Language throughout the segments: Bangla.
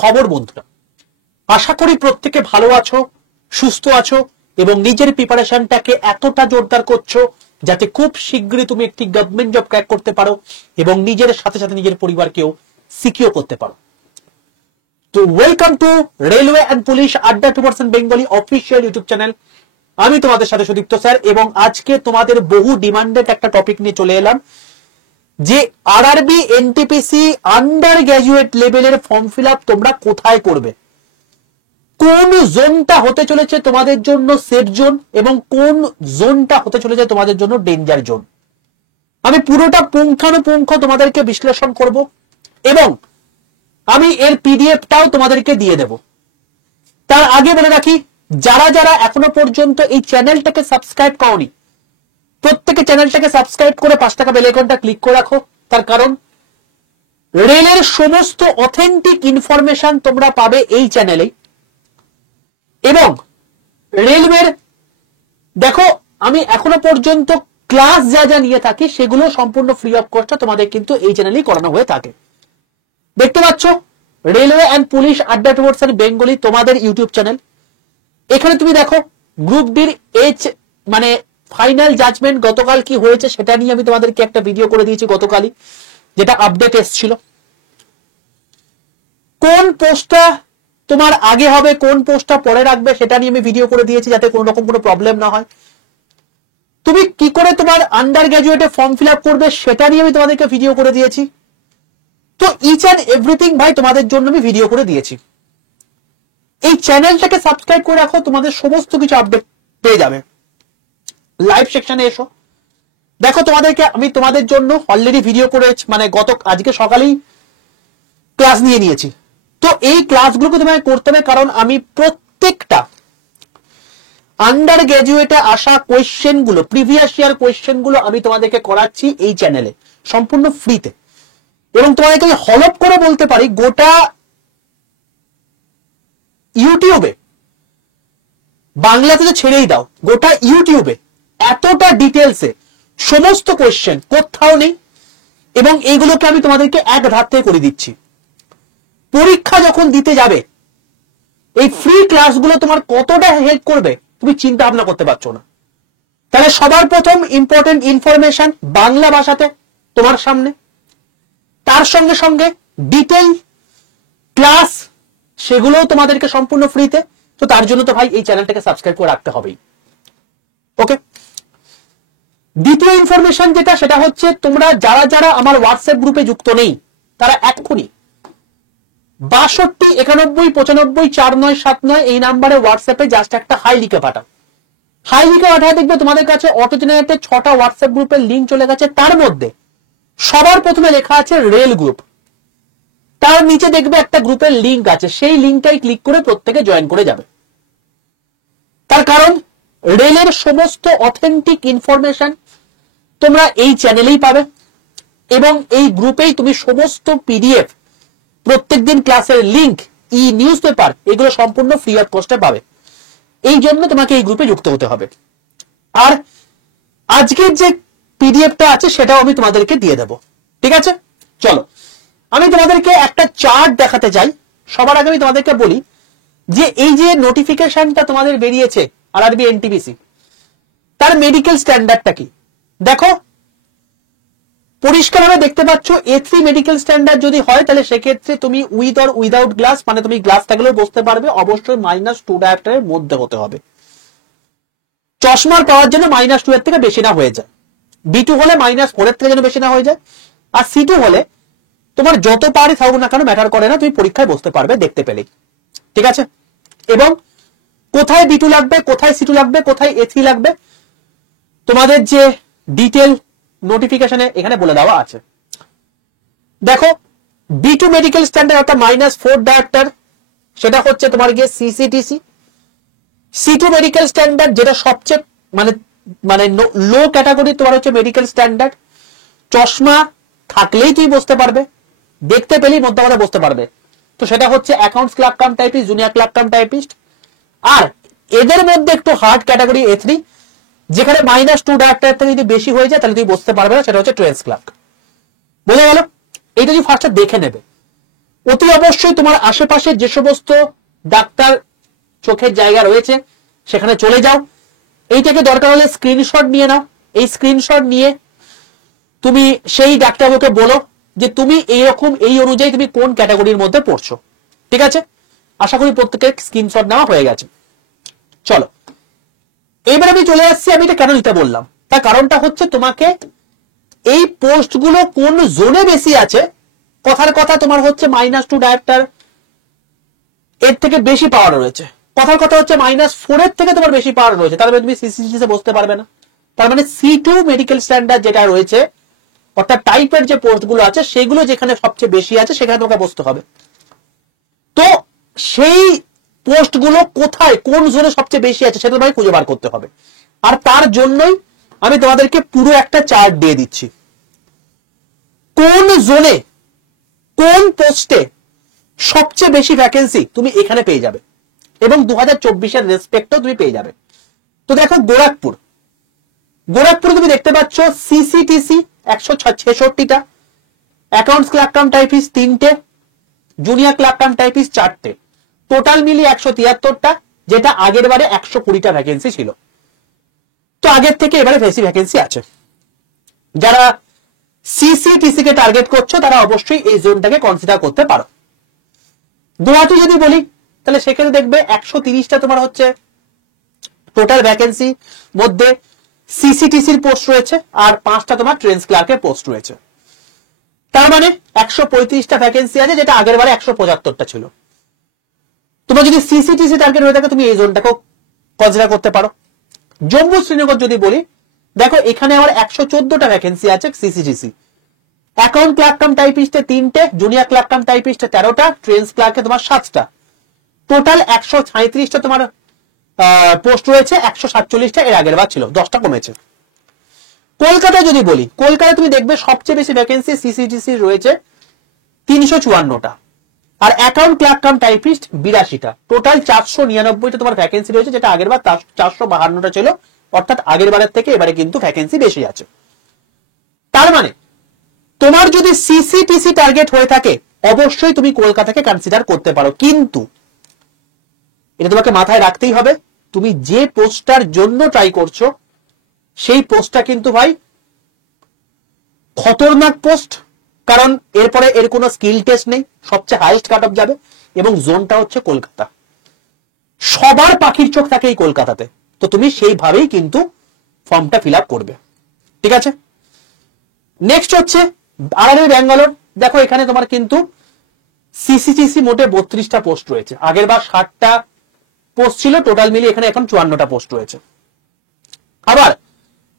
খবর বন্ধুরা, আশা করি প্রত্যেকে ভালো আছো, সুস্থ আছো এবং নিজের প্রিপারেশনটাকে এতটা জোরদার করছো যাতে খুব শীঘ্রই তুমি একটি গভর্নমেন্ট জব ক্র্যাক করতে পারো এবং নিজের সাথে সাথে নিজের পরিবারকেও সিকিউর করতে পারো। তো welcome to railway and police আড্ডা 2% বেঙ্গলি অফিসিয়াল ইউটিউব চ্যানেল। আমি তোমাদের সাথে সুদীপ্ত স্যার এবং আজকে তোমাদের বহু ডিমান্ডেড একটা টপিক নিয়ে চলে এলাম যে আরআরবি এনটিপিসি আন্ডার গ্র্যাজুয়েট লেভেলের ফর্ম ফিল আপ তোমরা কোথায় করবে, কোন জোনটা হতে চলেছে তোমাদের জন্য সেফ জোন এবং কোন জোনটা হতে চলেছে তোমাদের জন্য ডেঞ্জার জোন। আমি পুরোটা পুঙ্খানুপুঙ্খ তোমাদেরকে বিশ্লেষণ করব এবং আমি এর পিডিএফটাও তোমাদেরকে দিয়ে দেব। তার আগে বলে রাখি, যারা যারা এখনো পর্যন্ত এই চ্যানেলটাকে সাবস্ক্রাইব করোনি প্রত্যেকে চ্যানেলটাকে সাবস্ক্রাইব করে 5 টাকা বেল আইকনটা ক্লিক করে রাখো। তার কারণ রেলের সমস্ত অথেন্টিক ইনফরমেশন তোমরা পাবে এই চ্যানেলে এবং রেলওয়ের দেখো আমি এখনো পর্যন্ত ক্লাস যা যা নিয়ে থাকি সেগুলো সম্পূর্ণ ফ্রি অফ কস্ট তোমাদের কিন্তু এই চ্যানেলেই করানো হয়ে থাকে। দেখতে পাচ্ছ রেলওয়ে অ্যান্ড পুলিশ আড্ডা 2% বেঙ্গলি তোমাদের ইউটিউব চ্যানেল। এখানে তুমি দেখো গ্রুপ ডির মানে ফাইনাল জাজমেন্ট গতকাল কি হয়েছে সেটা নিয়ে আমি তোমাদেরকে একটা ভিডিও করে দিয়েছি গতকালই, যেটা আপডেট এসেছিল। কোন পোস্টটা তোমার আগে হবে কোন পোস্টটা পরে রাখবে সেটা নিয়ে আমি ভিডিও করে দিয়েছি যাতে কোনো রকম কোনো প্রবলেম না হয়। তুমি কি করে তোমার আন্ডার গ্র্যাজুয়েটে ফর্ম ফিল আপ করবে সেটা নিয়ে আমি তোমাদেরকে ভিডিও করে দিয়েছি। তো ইচ অ্যান্ড এভরিথিং ভাই তোমাদের জন্য আমি ভিডিও করে দিয়েছি। এই চ্যানেলটাকে সাবস্ক্রাইব করে রাখো, তোমাদের সমস্ত কিছু আপডেট পেয়ে যাবে। লাইভ সেকশনে এসো, দেখো তোমাদেরকে আমি তোমাদের জন্য অলরেডি ভিডিও করে মানে আজকে সকালেই ক্লাস নিয়ে নিয়েছি। তো এই ক্লাসগুলোকে তোমাকে করতে হবে কারণ আমি প্রত্যেকটা আন্ডার গ্র্যাজুয়েটে আসা কোয়েশ্চেন গুলো প্রিভিয়াস ইয়ার কোয়েশ্চেন গুলো আমি তোমাদেরকে করাচ্ছি এই চ্যানেলে সম্পূর্ণ ফ্রিতে। এবং তোমাদেরকে হলপ করে বলতে পারি গোটা ইউটিউবে, বাংলাতে তো ছেড়েই দাও, গোটা ইউটিউবে এতটা ডিটেলসে সমস্ত কোয়েশ্চেন কোথাও নেই এবং এইগুলোকে আমি তোমাদেরকে এক ধার থেকে করে দিচ্ছি। পরীক্ষা যখন দিতে যাবে এই ফ্রি ক্লাসগুলো তোমার কতটা হেল্প করবে তুমি চিন্তা ভাবনা করতে পারছো না। তাহলে সবার প্রথম ইম্পর্টেন্ট ইনফরমেশন বাংলা ভাষাতে তোমার সামনে, তার সঙ্গে সঙ্গে ডিটেইল ক্লাস সেগুলোও তোমাদেরকে সম্পূর্ণ ফ্রিতে। তো তার জন্য তো ভাই এই চ্যানেলটাকে সাবস্ক্রাইব করে রাখতে হবেই। ওকে, দ্বিতীয় ইনফরমেশন যেটা সেটা হচ্ছে তোমরা যারা যারা আমার হোয়াটসঅ্যাপ গ্রুপে যুক্ত নেই তারা এক্ষুনি 62 91 95 4979 এই নাম্বারে হোয়াটসঅ্যাপে জাস্ট একটা হাই লিখে পাঠাও। হাই লিখে পাঠায় দেখবে তোমাদের কাছে অটো জেনারেটে 6টা হোয়াটসঅ্যাপ গ্রুপের লিঙ্ক চলে গেছে। তার মধ্যে সবার প্রথমে লেখা আছে রেল গ্রুপ, তার নিচে দেখবে একটা গ্রুপের লিঙ্ক আছে, সেই লিঙ্কটাই ক্লিক করে প্রত্যেকে জয়েন করে যাবে। তার কারণ রেলের সমস্ত অথেন্টিক ইনফরমেশন তোমরা এই চ্যানেলেই পাবে এবং এই গ্রুপেই তুমি সমস্ত পিডিএফ প্রত্যেকদিন ক্লাসের লিঙ্ক ই নিউজ পেপার এগুলো সম্পূর্ণ ফ্রি অফ কস্টে পাবে। এই জন্য তোমাকে এই গ্রুপে যুক্ত হতে হবে। আর আজকের যে পিডিএফটা আছে সেটাও আমি তোমাদেরকে দিয়ে দেব, ঠিক আছে? চলো আমি তোমাদেরকে একটা চার্ট দেখাতে চাই। সবার আগে আমি তোমাদেরকে বলি যে এই যে নোটিফিকেশনটা তোমাদের বেরিয়েছে আরআরবি এনটিপিসি, তার মেডিকেল স্ট্যান্ডার্ডটা কি দেখো। পরিষ্কারভাবে দেখতে পাচ্ছ A3 মেডিকেল স্ট্যান্ডার্ড যদি হয় তাহলে সেক্ষেত্রে তুমি উইথ অর উইদাউট গ্লাস, মানে তুমি গ্লাস থাকলেও বসতে পারবে, অবশ্যই -2 ডায়োপ্টারের মধ্যে হতে হবে। চশমার পাওয়ার জন্য -2 এর থেকে বেশি না হয়ে যায়। B2 হলে -4 এর থেকে যেন বেশি না হয়ে যায়। আর C2 হলে তোমার যত পাওয়ারই থাকুক না কেন ম্যাটার করে না, তুমি পরীক্ষায় বসতে পারবে দেখতে পেলেই, ঠিক আছে? এবং কোথায় B2 লাগবে, কোথায় C2 লাগবে, কোথায় A3 লাগবে তোমাদের যে ডিটেল নোটিফিকেশনে এখানে বলে দেওয়া আছে। দেখো B2 মেডিকেল স্ট্যান্ডার্ড অর্থাৎ -4 ডায়োপ্টার সেটা হচ্ছে তোমার গিয়ে CCTC। C2 মেডিকেল স্ট্যান্ডার্ড যেটা সবচেয়ে মানে লো ক্যাটাগরি তোমার হচ্ছে মেডিকেল স্ট্যান্ডার্ড, চশমা থাকলেই তুমি বসতে পারবে, দেখতে পেলেই মধ্যে কথা বসতে পারবে, তো সেটা হচ্ছে accounts clerk cum typist, junior clerk cum typist. আর এদের মধ্যে একটু হার্ড ক্যাটাগরি A3 যেখানে -2 ডায়োপ্টার থেকে যদি বেশি হয়ে যায় তাহলে তুমি বসতে পারবে না, সেটা হচ্ছে ট্রেন্স ক্লার্ক। বোঝা গেল? এইটা তুমি ফার্স্টে দেখে নেবে। অতি অবশ্যই তোমার আশেপাশে যে সমস্ত ডাক্তার চোখের জায়গা রয়েছে সেখানে চলে যাও, এইটাকে দরকার হলে স্ক্রিনশট নিয়ে নাও। এই স্ক্রিনশট নিয়ে তুমি সেই ডাক্তারবাবুকে বলো যে তুমি এইরকম এই অনুযায়ী তুমি কোন ক্যাটাগরির মধ্যে পড়ছো। ঠিক আছে, আশা করি প্রত্যেকের স্ক্রিনশট নেওয়া হয়ে গেছে। চলো এবার আমি চলে আসছি, আমি এটা কেন নিতে বললাম, তার কারণটা হচ্ছে তোমাকে এই পোস্টগুলো কোন জোনে বেশি আছে, কথার কথা তোমার হচ্ছে -2 ডায়েক্টর এর থেকে বেশি পাওয়ার রয়েছে, কথার কথা হচ্ছে -4 এর থেকে তোমার বেশি পাওয়ার রয়েছে, তার মানে তুমি সিসিটিসি বসতে পারবে না। তার মানে C2 মেডিকেল স্ট্যান্ডার্ড যেটা রয়েছে অর্থাৎ টাইপের যে পোস্টগুলো আছে সেগুলো যেখানে সবচেয়ে বেশি আছে সেখানে তোমাকে বসতে হবে। তো সেই পোস্টগুলো কোথায় কোন জোনে সবচেয়ে বেশি আছে সেটা তোমাকে খুঁজে বার করতে হবে। আর তার জন্যই আমি তোমাদেরকে পুরো একটা চার্ট দিয়ে দিচ্ছি, কোন জোনে কোন পোস্টে সবচেয়ে বেশি ভ্যাকেন্সি তুমি এখানে পেয়ে যাবে এবং 2024 রেসপেক্টও তুমি পেয়ে যাবে। তো দেখো গোরখপুরে তুমি দেখতে পাচ্ছ সিসিটিসি 166টা, অ্যাকাউন্টস ক্লার্ক কাম টাইপিস্ট 3টে, জুনিয়র ক্লার্ক কাম টাইপিস্ট 4টে, টোটাল মিলিয়ে 173টা, যেটা আগের বারে 120টা ভ্যাকেন্সি ছিল। তো আগের থেকে এবারে বেশি ভ্যাকেন্সি আছে। যারা সিসিটিসি কে টার্গেট করছো তারা অবশ্যই এই জোনটাকে কনসিডার করতে পারো। গুয়াহাটি যদি বলি তাহলে সেখানে দেখবে 130টা তোমার হচ্ছে টোটাল ভ্যাকেন্সি মধ্যে সিসিটিসির পোস্ট রয়েছে আর 5টা তোমার ট্রেন্স ক্লার্কের পোস্ট রয়েছে। তার মানে 135টা ভ্যাকেন্সি আছে, যেটা আগের বারে 175টা ছিল। তোমার যদি সিসিটিসি টার্গেট হয়ে থাকে তুমি এই জোনটাকেও কনসিডার করতে পারো। জম্মু শ্রীনগর যদি বলি, দেখো এখানে আমার 114টা ভ্যাকেন্সি আছে সিসিটিসি, অ্যাকাউন্ট ক্লার্ক কাম টাইপিস্টে 3টে, জুনিয়র ক্লার্ক কাম টাইপিস্টে 13টা, ট্রেন্স ক্লার্কে তোমার 7টা, টোটাল 137টা তোমার পোস্ট রয়েছে, 147টা এর আগের বার ছিল, 10টা কমেছে। কলকাতায় যদি বলি, কলকাতায় তুমি দেখবে সবচেয়ে বেশি ভ্যাকেন্সি সিসিটিসি রয়েছে 354টা, আর অ্যাকাউন্ট ক্লার্ক কাম টাইপিস্ট 82টা, টোটাল 499টা তোমার ভ্যাকেন্সি রয়েছে, যেটা আগের বার 452টা ছিল, অর্থাৎ আগের বারের থেকে এবারে কিন্তু ভ্যাকেন্সি বেশি আছে। তার মানে তোমার যদি সিসিটিসি টার্গেট হয়ে থাকে অবশ্যই তুমি কলকাতাকে কনসিডার করতে পারো, কিন্তু এটা তোমাকে মাথায় রাখতেই হবে তুমি যে পোস্টটার জন্য ট্রাই করছো সেই পোস্টটা কিন্তু ভাই খতরনাক পোস্ট, কারণ এরপরে এর কোনো স্কিল টেস্ট নেই, সবচেয়ে হাইয়েস্ট কাট অফ যাবে এবং জোনটা হচ্ছে কলকাতা, সবার পাখির চোখ থাকে এই কলকাতাতে। তো তুমি সেইভাবেই কিন্তু ফর্মটা ফিল আপ করবে। ঠিক আছে, নেক্সট হচ্ছে আরআরবি ব্যাঙ্গালোর। দেখো এখানে তোমার কিন্তু সিসিটিসি মোটে 32টা পোস্ট রয়েছে, আগের বার 60টা পোস্ট ছিল, টোটাল মিলিয়ে এখানে এখন 54টা পোস্ট রয়েছে। আবার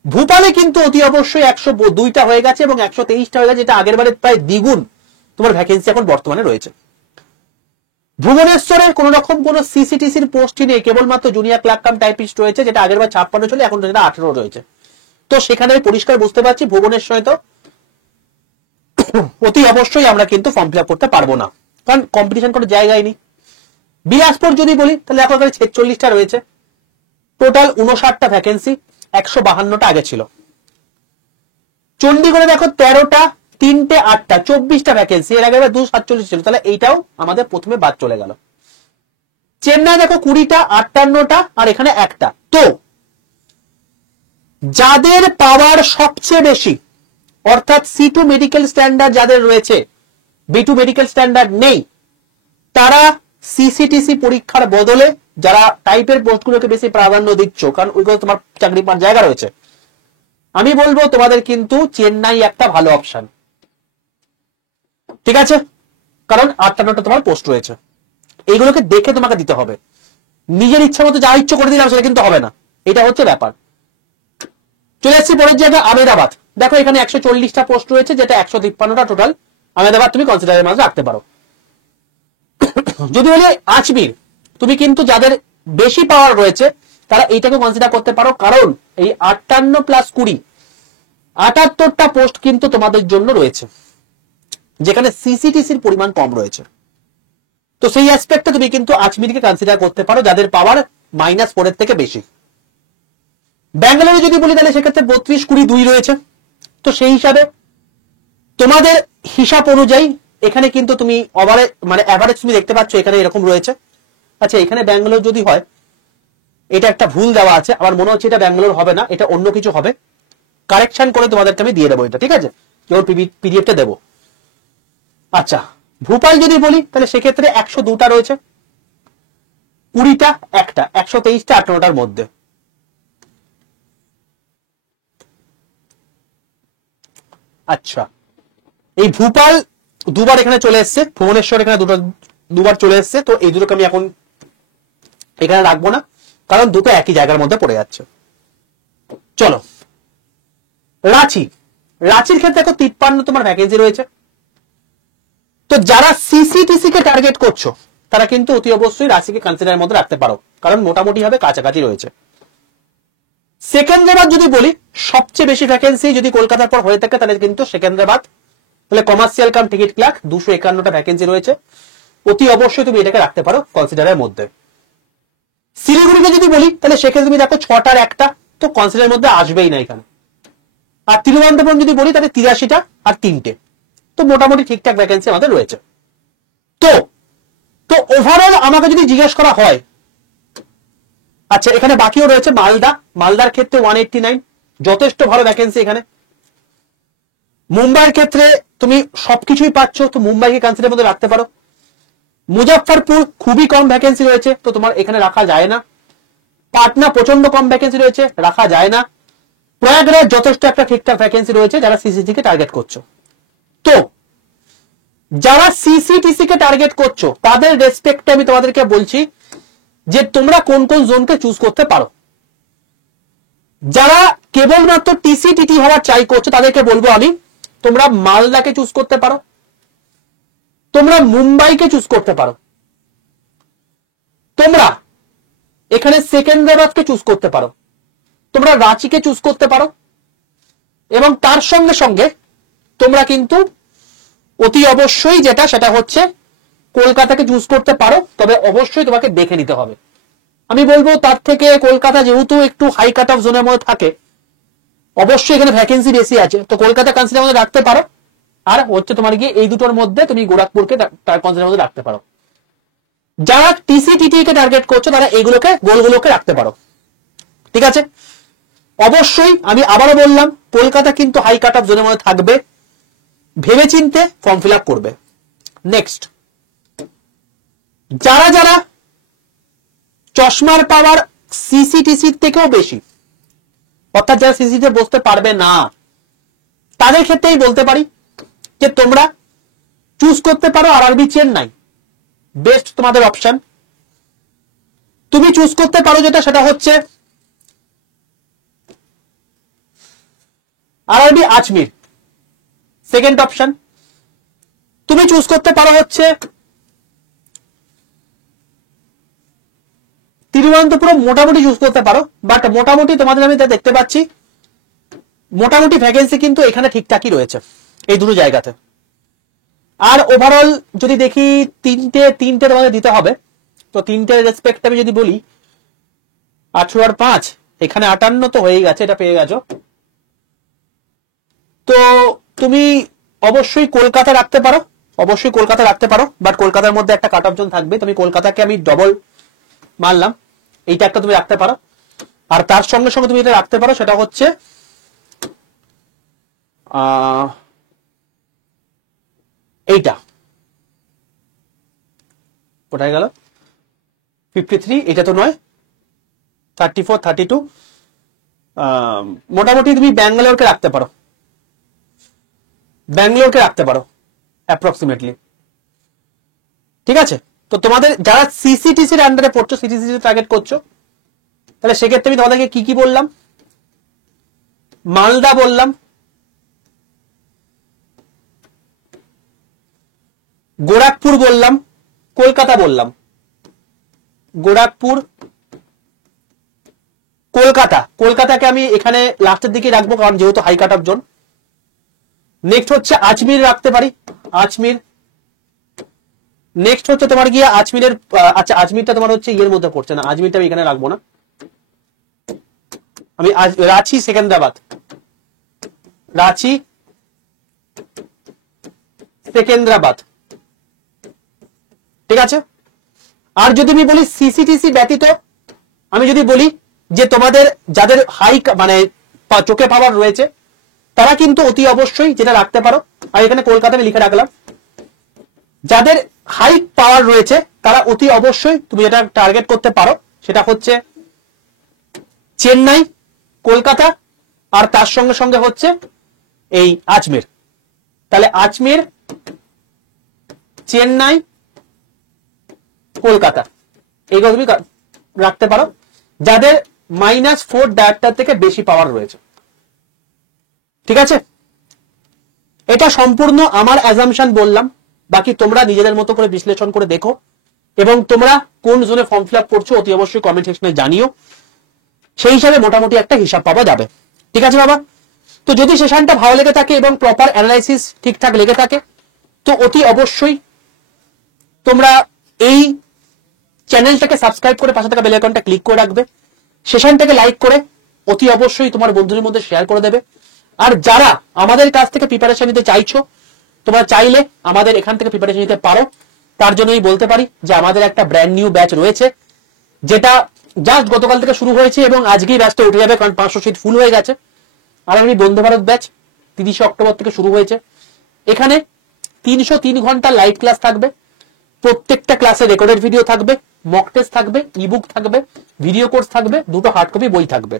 ভূপালে কিন্তু অতি অবশ্যই 102টা হয়ে গেছে এবং 123টা হয়ে গেছে, যেটা আগের বারে প্রায় দ্বিগুণ তোমার ভ্যাকেন্সি এখন বর্তমানে রয়েছে। ভুবনেশ্বরে কোন রকম কোন সিসিটিসির পোস্টই নেই, কেবলমাত্র জুনিয়র ক্লার্ক কাম টাইপিস্ট রয়েছে, যেটা আগের বার 56 ছিল, এখন সেটা 18 রয়েছে। তো সেখানে পরিষ্কার বুঝতে পারছি ভুবনেশ্বরে তো অতি অবশ্যই আমরা কিন্তু ফর্ম ফিল আপ করতে পারবো না, কারণ কম্পিটিশন কোনো জায়গায় নেই। বিলাসপুর যদি বলি তাহলে এখন 46টা রয়েছে, টোটাল 59টা ভ্যাকেন্সি, 152টা আগে ছিল। চণ্ডীগড়ে দেখো 13টা, 3টে 8টা, 24টা ভ্যাকেন্সি, এর আগে 247 ছিল, তাহলে এইটাও আমাদের প্রথমে বাদ চলে গেল। চেন্নাই দেখো 20টা, 58টা আর এখানে একটা। তো যাদের পাওয়ার সবচেয়ে বেশি অর্থাৎ C2 মেডিকেল স্ট্যান্ডার্ড যাদের রয়েছে, B2 মেডিকেল স্ট্যান্ডার্ড নেই, তারা সিসিটিসি পরীক্ষার বদলে যারা টাইপের পোস্টগুলোকে বেশি প্রাধান্য দিচ্ছ, কারণ ওইগুলো তোমার চাকরি পাওয়ার জায়গা রয়েছে, আমি বলবো তোমাদের কিন্তু চেন্নাই একটা ভালো অপশন। ঠিক আছে, কারণ 58টা তোমার পোস্ট রয়েছে, এইগুলোকে দেখে তোমাকে দিতে হবে, নিজের ইচ্ছা মতো যা ইচ্ছে করে দিলাম সেটা কিন্তু হবে না, এটা হচ্ছে ব্যাপার। চলে আসছি পরের জায়গা আহমেদাবাদ। দেখো এখানে 140টা পোস্ট রয়েছে, যেটা 153টা টোটাল, আহমেদাবাদ তুমি কনসিডারের মাঝে রাখতে পারো। যদি বলি আজমির, তুমি কিন্তু যাদের বেশি পাওয়ার রয়েছে তারা এইটাকে কনসিডার করতে পারো, কারণ এই 58 প্লাস 20 78টা পোস্ট কিন্তু তোমাদের জন্য রয়েছে, যেখানে সিসিটিসির পরিমাণ কম রয়েছে। তো সেই অ্যাসপেক্টে তুমি কিন্তু আজমিরকে কনসিডার করতে পারো যাদের পাওয়ার -4 এর থেকে বেশি। ব্যাঙ্গালোরে যদি বলি তাহলে সেক্ষেত্রে 32, 20, 2 রয়েছে। তো সেই হিসাবে তোমাদের হিসাব অনুযায়ী এখানে কিন্তু তুমি ওভারে মানে অ্যাভারেজ তুমি দেখতে পাচ্ছ এখানে এরকম রয়েছে। আচ্ছা এখানে ব্যাঙ্গালোর যদি হয়, এটা একটা ভুল দেওয়া আছে, আমার মনে হচ্ছে এটা ব্যাঙ্গালোর হবে না, এটা অন্য কিছু হবে। কারেকশন করে তোমাদেরকে আমি দিয়ে দেবো এটা, ঠিক আছে, যেমন পিডিএফটা দেবো। আচ্ছা ভোপাল যদি বলি তাহলে সেক্ষেত্রে 102টা রয়েছে, 20টা একটা, 123টা 18টার মধ্যে। আচ্ছা এই ভোপাল দুবার এখানে চলে এসছে, ভুবনেশ্বর এখানে দুবার চলে এসছে, তো এই দুটোকে আমি এখন এখানে রাখবো না, কারণ দুটো একই জায়গার মধ্যে পড়ে যাচ্ছে। চলো রাঁচি, রাঁচির ক্ষেত্রে দেখো 53 তোমার ভ্যাকেন্সি রয়েছে। তো যারা সিসিটিসি কে টার্গেট করছো তারা কিন্তু অতি অবশ্যই রাঁচিকে কনসিডারের মধ্যে রাখতে পারো, কারণ মোটামুটি ভাবে কাছাকাছি রয়েছে। সেকেন্দ্রাবাদ যদি বলি, সবচেয়ে বেশি ভ্যাকেন্সি যদি কলকাতার পর হয়ে থাকে তাহলে কিন্তু সেকেন্দ্রাবাদ, তাহলে কমার্শিয়াল কাম টিকিট ক্লার্ক 251টা ভ্যাকেন্সি রয়েছে, অতি অবশ্যই তুমি এটাকে রাখতে পারো কনসিডারের মধ্যে। শিলিগুড়িকে যদি বলি তাহলে সেক্ষেত্রে তুমি দেখো 6টার একটা, তো কনসিডারের মধ্যে আসবেই না এখানে। আর তিরুবনন্তপুরম যদি বলি তাহলে 83টা আর 3টে, তো মোটামুটি ঠিকঠাক ভ্যাকেন্সি আমাদের রয়েছে। তো তো ওভারঅল আমাকে যদি জিজ্ঞেস করা হয়, আচ্ছা এখানে বাকিও রয়েছে মালদা, মালদার ক্ষেত্রে 189, যথেষ্ট ভালো ভ্যাকেন্সি এখানে। মুম্বাইয়ের ক্ষেত্রে তুমি সবকিছুই পাচ্ছ, তো মুম্বাইকে কনসিডারের মধ্যে রাখতে পারো। মুজফফরপুর খুবই কম ভ্যাকেন্সি রয়েছে, তো তোমার এখানে রাখা যায় না। পাটনা প্রচন্ড কম ভ্যাকেন্সি রয়েছে, রাখা যায় না। প্রয়াগরাজ যথেষ্ট একটা ঠিকঠাক ভ্যাকেন্সি রয়েছে যারা সিসিটি কে টার্গেট করছো। তো যারা সিসিটিসি কে টার্গেট করছো তাদের রেসপেক্টে আমি তোমাদেরকে বলছি যে তোমরা কোন কোন জোনকে চুজ করতে পারো। যারা কেবলমাত্র টিসিটিটি হওয়ার চাই করছো তাদেরকে বলবো আমি, তোমরা মালদাকে চুজ করতে পারো, তোমরা মুম্বাইকে চুজ করতে পারো, তোমরা এখানে সেকেন্দ্রাবাদকে চুজ করতে পারো, তোমরা রাঁচিকে চুজ করতে পারো, এবং তার সঙ্গে সঙ্গে তোমরা কিন্তু অতি অবশ্যই যেটা সেটা হচ্ছে কলকাতাকে চুজ করতে পারো, তবে অবশ্যই তোমাকে দেখে নিতে হবে। আমি বলবো তার থেকে কলকাতা যেহেতু একটু হাই কাট অফ জোনের মধ্যে থাকে, অবশ্যই এখানে ভ্যাকেন্সি বেশি আছে, তো কলকাতা কনসিডারের মধ্যে রাখতে পারো। আর হচ্ছে তোমার গিয়ে এই দুটোর মধ্যে তুমি গোরখপুরকে কনসিডারের মধ্যে রাখতে পারো। যারা টিসিটিটি কে টার্গেট করছো তারা এইগুলোকে গোলগুলোকে রাখতে পারো, ঠিক আছে। অবশ্যই আমি আবারও বললাম কলকাতা কিন্তু হাই কাট অফ জোনের মধ্যে থাকবে, ভেবে চিনতে ফর্ম ফিল আপ করবে। নেক্সট, যারা যারা চশমার পাওয়ার সিসিটিসি থেকেও বেশি, অর্থাৎ যারা সিসিতে বসতে পারবে না, তাদের ক্ষেত্রেই বলতে পারি যে তোমরা চুজ করতে পারো আরআরবি চেন্নাই, বেস্ট তোমাদের অপশন। তুমি চুজ করতে পারো যেটা সেটা হচ্ছে আরআরবি আজমির, সেকেন্ড অপশন। তুমি চুজ করতে পারো হচ্ছে তিরুবনন্তপুরম, মোটামুটি চুজ করতে পারো, বাট মোটামুটি তোমাদের আমি দেখতে পাচ্ছি মোটামুটি ভ্যাকেন্সি কিন্তু এখানে ঠিকঠাকই রয়েছে এই দুটো জায়গাতে। আর ওভারঅল যদি দেখি তিনটে তোমাদের দিতে হবে, তো তিনটে রেসপেক্ট আমি যদি বলি 18 আর 5, এখানে 58 তো হয়ে গেছে, এটা পেয়ে গেছো। তো তুমি অবশ্যই কলকাতা রাখতে পারো, অবশ্যই কলকাতা রাখতে পারো, বাট কলকাতার মধ্যে একটা কাট অফ জোন থাকবে, তুমি কলকাতাকে আমি ডবল মানলাম, এইটা একটা তুমি রাখতে পারো। আর তার সঙ্গে সঙ্গে তুমি এটা রাখতে পারো সেটা হচ্ছে এইটা, কোথায় গেল 53, এটা তো নয়, 34 32, মোটামুটি তুমি ব্যাঙ্গালোরকে রাখতে পারো, ব্যাঙ্গালোরকে রাখতে পারো অ্যাপ্রক্সিমেটলি, ঠিক আছে। তো তোমাদের যারা সিসিটিসির আন্ডারে পড়ছো, সিসিটিসি টার্গেট করছো, তাহলে সেক্ষেত্রে আমি তোমাদেরকে কি কি বললাম, মালদা বললাম, গোরখপুর বললাম, কলকাতা বললাম, গোরখপুর কলকাতা, কলকাতাকে আমি এখানে লাস্টের দিকে রাখবো কারণ যেহেতু high cut off zone. Next হচ্ছে আজমির রাখতে পারি, আজমির। নেক্সট হচ্ছে তোমার গিয়ে আজমিরের, আচ্ছা আজমিরটা তোমার হচ্ছে ইয়ের মধ্যে পড়ছে না, আজমিরটা আমি এখানে রাখবো না, আমি রাঁচি সেকেন্দ্রাবাদ, রাঁচি সেকেন্দ্রাবাদ, ঠিক আছে। আর যদি আমি বলি সিসিটিসি ব্যতীত, আমি যদি বলি যে তোমাদের যাদের হাই মানে চোখে পাওয়ার রয়েছে তারা কিন্তু অতি অবশ্যই যেটা রাখতে পারো, আর এখানে কলকাতায় লিখে রাখলাম, যাদের হাই পাওয়ার রয়েছে তারা অতি অবশ্যই তুমি যেটা টার্গেট করতে পারো সেটা হচ্ছে চেন্নাই, কলকাতা, আর তার সঙ্গে সঙ্গে হচ্ছে এই আজমের। তাহলে আজমের, চেন্নাই, কলকাতা এইগুলো তুমি রাখতে পারো যাদের -4 ডায়াপ্টার থেকে বেশি পাওয়ার রয়েছে। ঠিক আছে, এটা সম্পূর্ণ আমার অ্যাজাম্পশন বললাম, বাকি তোমরা নিজেদের মতো করে বিশ্লেষণ করে দেখো এবং তোমরা কোন জোনে ফর্ম ফিল আপ করছো অতি অবশ্যই কমেন্ট সেকশনে জানিও, সেই হিসাবে মোটামুটি একটা হিসাব পাওয়া যাবে। ঠিক আছে বাবা, তো যদি সেশনটা ভালো লেগে থাকে এবং প্রপার অ্যানালাইসিস ঠিকঠাক লেগে থাকে তো অতি অবশ্যই তোমরা এই চ্যানেলটাকে সাবস্ক্রাইব করে পাশে থাকা বেল আইকনটা ক্লিক করে রাখবে, সেশনটাকে লাইক করে অতি অবশ্যই তোমার বন্ধুদের মধ্যে শেয়ার করে দেবে। আর যারা আমাদের কাছ থেকে প্রিপারেশন নিতে চাইছো তোমরা চাইলে আমাদের এখান থেকে প্রিপারেশন নিতে পারো। তার জন্যই বলতে পারি যে আমাদের একটা ব্র্যান্ড নিউ ব্যাচ রয়েছে যেটা জাস্ট গতকাল থেকে শুরু হয়েছে এবং আজকেই ব্যাচটা উঠে যাবে, কারণ 500 সিট ফুল হয়ে গেছে। আর আমি বন্দে ভারত ব্যাচ 30 অক্টোবর থেকে শুরু হয়েছে। এখানে 303 ঘন্টা লাইভ ক্লাস থাকবে, প্রত্যেকটা ক্লাসে রেকর্ডেড ভিডিও থাকবে, মক টেস্ট থাকবে, ইবুক থাকবে, ভিডিও কোর্স থাকবে, 2টো হার্ড কপি বই থাকবে।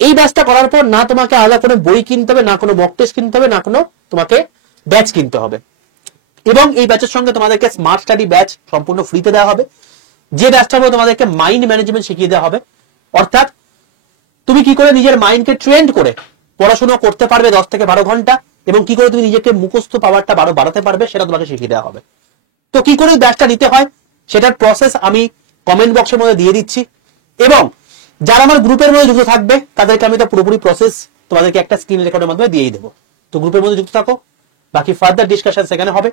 এই ব্যাচটা করার পর না তোমাকে আলাদা কোনো বই কিনতে হবে, না কোনো মক টেস্ট কিনতে হবে, না কোনো তোমাকে ব্যাচ কিনতে হবে। এবং এই ব্যাচের সঙ্গে তোমাদেরকে স্মার্ট স্টাডি ব্যাচ সম্পূর্ণ ফ্রিতে দেওয়া হবে, যে ব্যাচটার মধ্যে তোমাদেরকে মাইন্ড ম্যানেজমেন্ট শিখিয়ে দেওয়া হবে। অর্থাৎ তুমি কি করে নিজের মাইন্ডকে ট্রেন্ড করে পড়াশোনা করতে পারবে 10 থেকে 12 ঘন্টা এবং কি করে তুমি নিজেকে মুখস্থ পাওয়ারটা বাড়াতে পারবে সেটা তোমাকে শিখিয়ে দেওয়া হবে। তো কি করে ব্যাচটা নিতে হয় সেটার প্রসেস আমি কমেন্ট বক্সের মধ্যে দিয়ে দিচ্ছি, এবং যারা আমার গ্রুপের মধ্যে যুক্ত থাকবে তাদেরকে আমি তো পুরোপুরি প্রসেস তোমাদেরকে একটা স্ক্রিন রেকর্ডের মাধ্যমে দিয়েই দেবো। তো গ্রুপের মধ্যে যুক্ত থাকো, বাকি ফার্দার ডিসকাশন সেখানে হবে।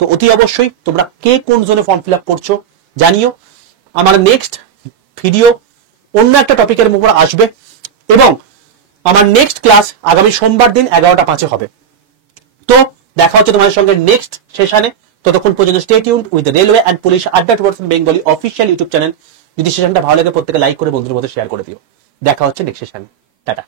তো অতি অবশ্যই তোমরা কে কোন জোনে ফর্ম ফিল আপ করছো জানিও। আমার নেক্সট ভিডিও অন্য একটা টপিকের উপর আসবে এবং আমার নেক্সট ক্লাস আগামী সোমবার দিন 11টা 5 হবে। তো দেখা হচ্ছে তোমাদের সঙ্গে নেক্সট সেশনে। ততক্ষণ পর্যন্ত stay tuned with railway and police আড্ডা বেঙ্গলি অফিসিয়াল ইউটিউব চ্যানেল। যদি সেশনটা ভালো লাগে প্রত্যেকে লাইক করে বন্ধুদের মধ্যে শেয়ার করে দিও। দেখা হচ্ছে নেক্সট সেশনে। টাটা।